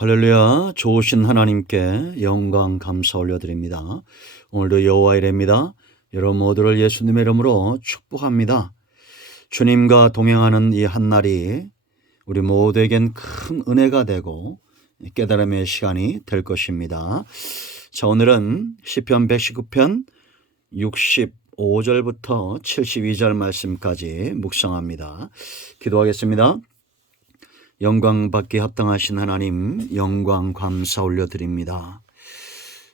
할렐루야. 좋으신 하나님께 영광 감사 올려드립니다. 오늘도 여호와 이레입니다. 여러분 모두를 예수님의 이름으로 축복합니다. 주님과 동행하는 이 한날이 우리 모두에겐 큰 은혜가 되고 깨달음의 시간이 될 것입니다. 자, 오늘은 시편 119편 65절부터 72절 말씀까지 묵상합니다. 기도하겠습니다. 영광 받기 합당하신 하나님, 영광 감사 올려드립니다.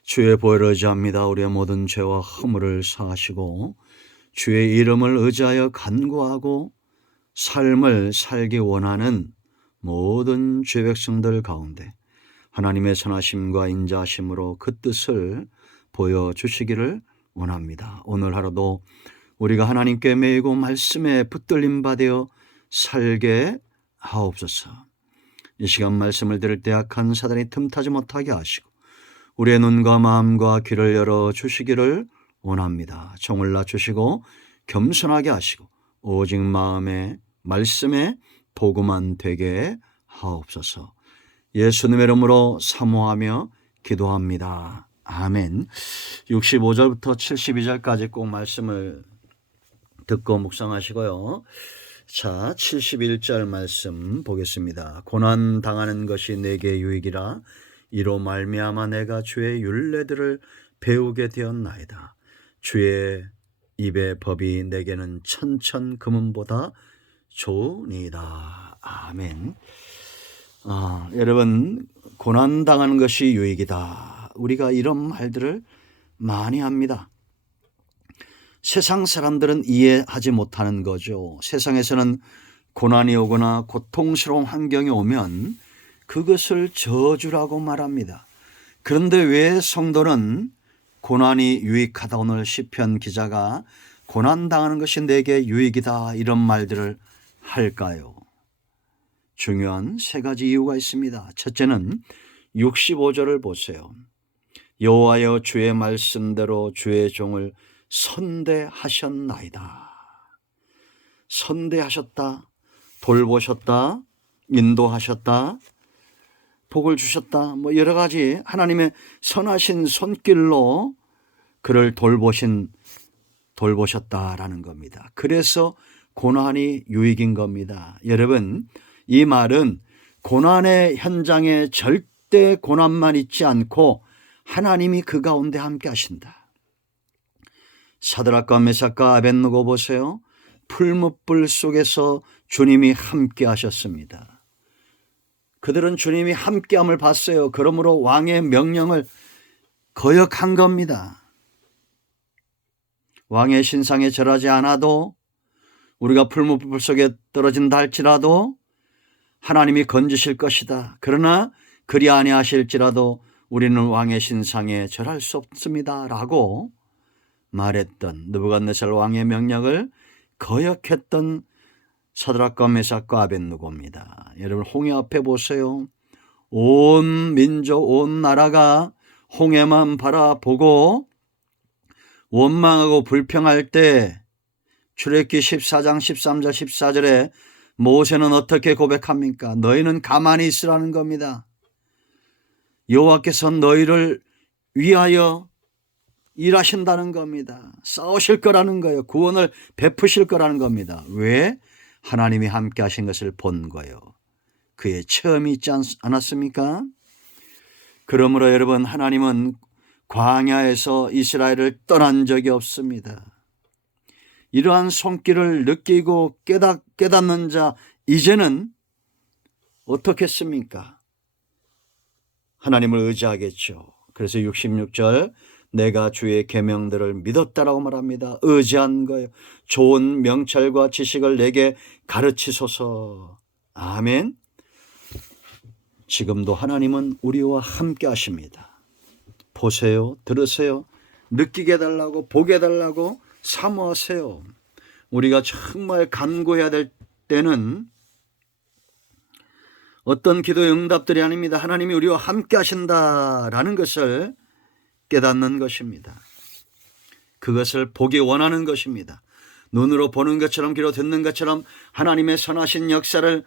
주의 보혈을 의지합니다. 우리의 모든 죄와 허물을 사하시고 주의 이름을 의지하여 간구하고 삶을 살기 원하는 모든 죄 백성들 가운데 하나님의 선하심과 인자하심으로 그 뜻을 보여주시기를 원합니다. 오늘 하루도 우리가 하나님께 매이고 말씀에 붙들림 받아 살게 하옵소서. 이 시간 말씀을 들을 때 악한 사단이 틈타지 못하게 하시고 우리의 눈과 마음과 귀를 열어주시기를 원합니다. 정을 낮추시고 겸손하게 하시고 오직 마음에 말씀에 도구만 되게 하옵소서. 예수님의 이름으로 사모하며 기도합니다. 아멘. 65절부터 72절까지 꼭 말씀을 듣고 묵상하시고요. 자, 71절 말씀 보겠습니다. 고난 당하는 것이 내게 유익이라 이로 말미암아 내가 주의 율례들을 배우게 되었나이다. 주의 입의 법이 내게는 천천 금은보다 좋으니이다. 아멘. 여러분, 고난 당하는 것이 유익이다. 우리가 이런 말들을 많이 합니다. 세상 사람들은 이해하지 못하는 거죠. 세상에서는 고난이 오거나 고통스러운 환경이 오면 그것을 저주라고 말합니다. 그런데 왜 성도는 고난이 유익하다, 오늘 시편 기자가 고난당하는 것이 내게 유익이다 이런 말들을 할까요? 중요한 세 가지 이유가 있습니다. 첫째는 65절을 보세요. 여호와여 주의 말씀대로 주의 종을 선대하셨나이다. 선대하셨다, 돌보셨다, 인도하셨다, 복을 주셨다, 여러 가지 하나님의 선하신 손길로 그를 돌보셨다라는 겁니다. 그래서 고난이 유익인 겁니다. 여러분, 이 말은 고난의 현장에 절대 고난만 있지 않고 하나님이 그 가운데 함께 하신다. 사드락과 메삭과 아벳느고 보세요. 풀무불 속에서 주님이 함께 하셨습니다. 그들은 주님이 함께함을 봤어요. 그러므로 왕의 명령을 거역한 겁니다. 왕의 신상에 절하지 않아도, 우리가 풀무불 속에 떨어진다 할지라도 하나님이 건지실 것이다. 그러나 그리 아니하실지라도 우리는 왕의 신상에 절할 수 없습니다 라고 말했던, 느부갓네살 왕의 명령을 거역했던 사드락과 메삭과 아벳느고입니다. 여러분, 홍해 앞에 보세요. 온 민족, 온 나라가 홍해만 바라보고 원망하고 불평할 때 출애굽기 14장 13절 14절에 모세는 어떻게 고백합니까? 너희는 가만히 있으라는 겁니다. 여호와께서 너희를 위하여 일하신다는 겁니다. 싸우실 거라는 거예요. 구원을 베푸실 거라는 겁니다. 왜? 하나님이 함께 하신 것을 본 거예요. 그의 체험이 있지 않았습니까? 그러므로 여러분, 하나님은 광야에서 이스라엘을 떠난 적이 없습니다. 이러한 손길을 느끼고 깨닫는 자, 이제는 어떻겠습니까? 하나님을 의지하겠죠. 그래서 66절, 내가 주의 계명들을 믿었다라고 말합니다. 의지한 거예요. 좋은 명철과 지식을 내게 가르치소서. 아멘. 지금도 하나님은 우리와 함께 하십니다. 보세요, 들으세요, 느끼게 해달라고, 보게 해달라고 사모하세요. 우리가 정말 간구해야 될 때는 어떤 기도의 응답들이 아닙니다. 하나님이 우리와 함께 하신다라는 것을 깨닫는 것입니다. 그것을 보기 원하는 것입니다. 눈으로 보는 것처럼 귀로 듣는 것처럼 하나님의 선하신 역사를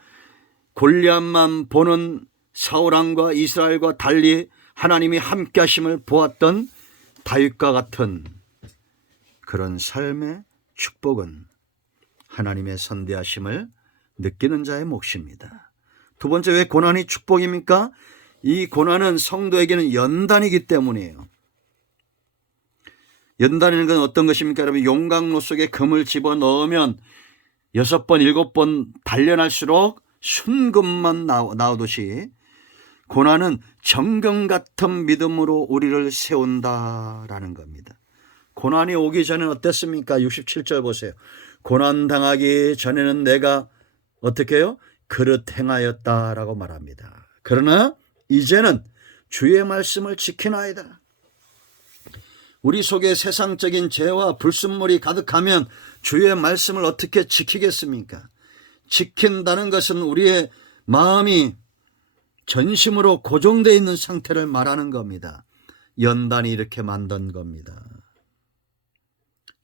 골리앗만 보는 사울왕과 이스라엘과 달리 하나님이 함께 하심을 보았던 다윗과 같은 그런 삶의 축복은 하나님의 선대하심을 느끼는 자의 몫입니다. 두 번째, 왜 고난이 축복입니까? 이 고난은 성도에게는 연단이기 때문이에요. 연단이라는 건 어떤 것입니까? 여러분, 용광로 속에 금을 집어넣으면 6번, 7번 단련할수록 순금만 나오듯이 고난은 정금 같은 믿음으로 우리를 세운다라는 겁니다. 고난이 오기 전에는 어땠습니까? 67절 보세요. 고난 당하기 전에는 내가 어떻게 해요? 그릇 행하였다라고 말합니다. 그러나 이제는 주의 말씀을 지키나이다. 우리 속에 세상적인 죄와 불순물이 가득하면 주의 말씀을 어떻게 지키겠습니까? 지킨다는 것은 우리의 마음이 전심으로 고정되어 있는 상태를 말하는 겁니다. 연단이 이렇게 만든 겁니다.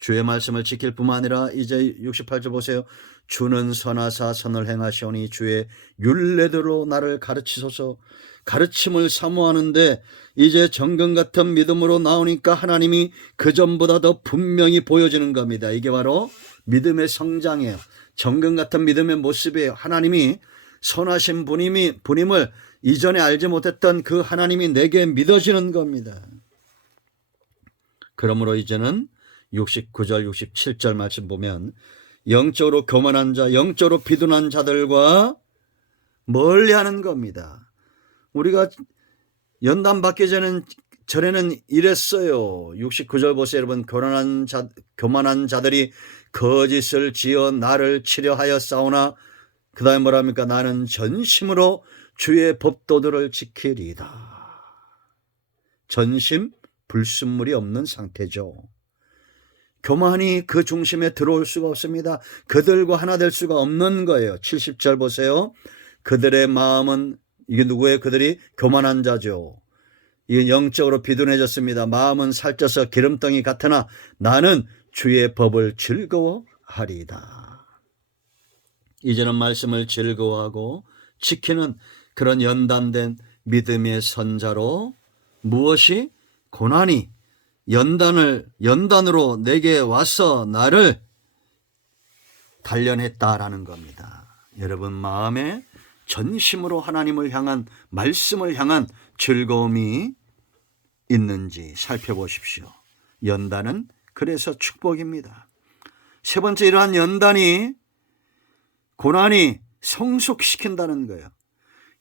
주의 말씀을 지킬 뿐만 아니라 이제 68절 보세요. 주는 선하사 선을 행하시오니 주의 율례대로 나를 가르치소서. 가르침을 사모하는데 이제 정금 같은 믿음으로 나오니까 하나님이 그전보다 더 분명히 보여지는 겁니다. 이게 바로 믿음의 성장이에요. 정금 같은 믿음의 모습이에요. 하나님이 선하신 분임을 이전에 알지 못했던 그 하나님이 내게 믿어지는 겁니다. 그러므로 이제는 69절 67절 말씀 보면 영적으로 교만한 자, 영적으로 비둔한 자들과 멀리하는 겁니다. 우리가 연단 받기 전에는 이랬어요. 69절 보세요. 여러분, 교만한 자들이 거짓을 지어 나를 치려하여 싸우나 그 다음에 뭐랍니까? 나는 전심으로 주의 법도들을 지키리이다. 전심 불순물이 없는 상태죠. 교만이 그 중심에 들어올 수가 없습니다. 그들과 하나 될 수가 없는 거예요. 70절 보세요. 그들의 마음은, 이게 누구예요? 그들이 교만한 자죠. 이게 영적으로 비둔해졌습니다. 마음은 살쪄서 기름덩이 같으나 나는 주의 법을 즐거워하리이다. 이제는 말씀을 즐거워하고 지키는 그런 연단된 믿음의 선자로 무엇이? 고난이 연단으로 내게 와서 나를 단련했다라는 겁니다. 여러분 마음에 전심으로 하나님을 향한, 말씀을 향한 즐거움이 있는지 살펴보십시오. 연단은 그래서 축복입니다. 세 번째, 이러한 연단이, 고난이 성숙시킨다는 거예요.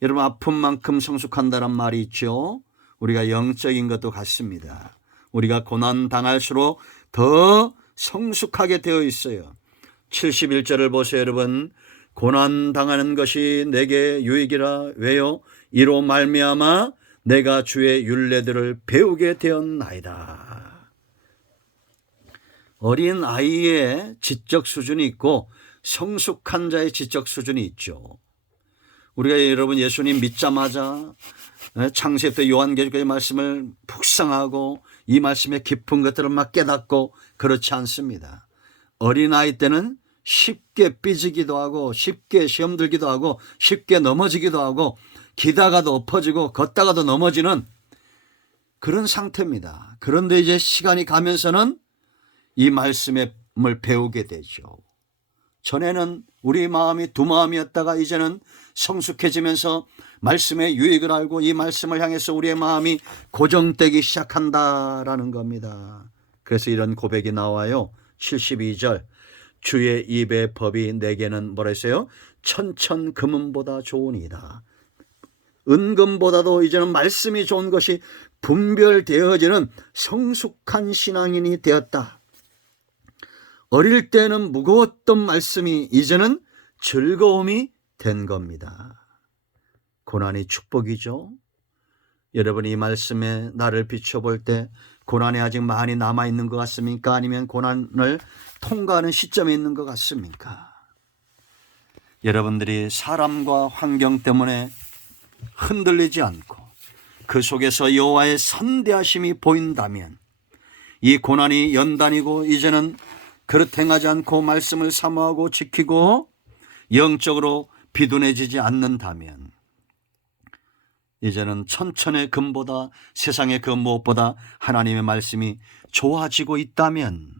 여러분, 아픈 만큼 성숙한다는 말이 있죠. 우리가 영적인 것도 같습니다. 우리가 고난 당할수록 더 성숙하게 되어 있어요. 71절을 보세요. 여러분, 고난 당하는 것이 내게 유익이라. 왜요? 이로 말미암아 내가 주의 율례들을 배우게 되었나이다. 어린 아이의 지적 수준이 있고 성숙한 자의 지적 수준이 있죠. 우리가 여러분 예수님 믿자마자 창세부터 요한계시까지 말씀을 묵상하고 이 말씀의 깊은 것들을 막 깨닫고 그렇지 않습니다. 어린아이 때는 쉽게 삐지기도 하고 쉽게 시험 들기도 하고 쉽게 넘어지기도 하고 기다가도 엎어지고 걷다가도 넘어지는 그런 상태입니다. 그런데 이제 시간이 가면서는 이 말씀을 배우게 되죠. 전에는 우리 마음이 두 마음이었다가 이제는 성숙해지면서 말씀의 유익을 알고 이 말씀을 향해서 우리의 마음이 고정되기 시작한다라는 겁니다. 그래서 이런 고백이 나와요. 72절 주의 입의 법이 내게는 뭐라 했어요? 천천금은보다 좋으니이다. 은금보다도 이제는 말씀이 좋은 것이 분별되어지는 성숙한 신앙인이 되었다. 어릴 때는 무거웠던 말씀이 이제는 즐거움이 된 겁니다. 고난이 축복이죠. 여러분 이 말씀에 나를 비춰볼 때 고난이 아직 많이 남아있는 것 같습니까? 아니면 고난을 통과하는 시점에 있는 것 같습니까? 여러분들이 사람과 환경 때문에 흔들리지 않고 그 속에서 여호와의 선대하심이 보인다면 이 고난이 연단이고 이제는 그릇 행하지 않고 말씀을 사모하고 지키고 영적으로 비둔해지지 않는다면 이제는 천천의 금보다 세상의 그 무엇보다 하나님의 말씀이 좋아지고 있다면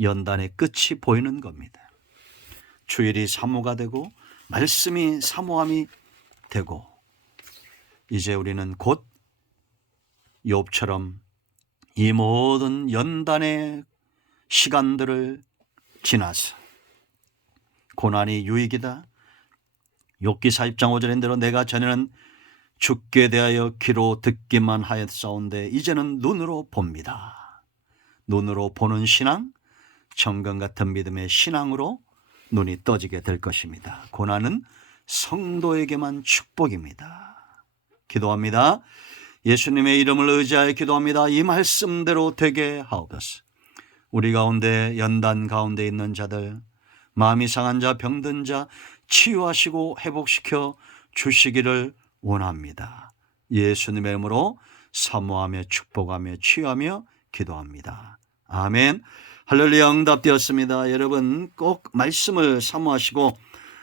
연단의 끝이 보이는 겁니다. 주일이 사모가 되고 말씀이 사모함이 되고 이제 우리는 곧 욥처럼 이 모든 연단의 시간들을 지나서 고난이 유익이다. 욥기 40장 5절인 대로 내가 전에는 죽게 대하여 귀로 듣기만 하였사온데 이제는 눈으로 봅니다. 눈으로 보는 신앙, 정금 같은 믿음의 신앙으로 눈이 떠지게 될 것입니다. 고난은 성도에게만 축복입니다. 기도합니다. 예수님의 이름을 의지하여 기도합니다. 이 말씀대로 되게 하옵소서. 우리 가운데 연단 가운데 있는 자들, 마음이 상한 자, 병든 자 치유하시고 회복시켜 주시기를 원합니다. 예수님의 이름으로 사모하며 축복하며 치유하며 기도합니다. 아멘. 할렐루야. 응답되었습니다. 여러분 꼭 말씀을 사모하시고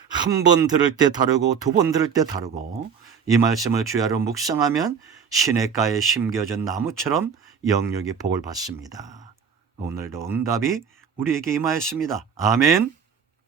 한 번 들을 때 다르고 두 번 들을 때 다르고 이 말씀을 주야로 묵상하면 시냇가에 심겨진 나무처럼 영육이 복을 받습니다. 오늘도 응답이 우리에게 임하였습니다. 아멘.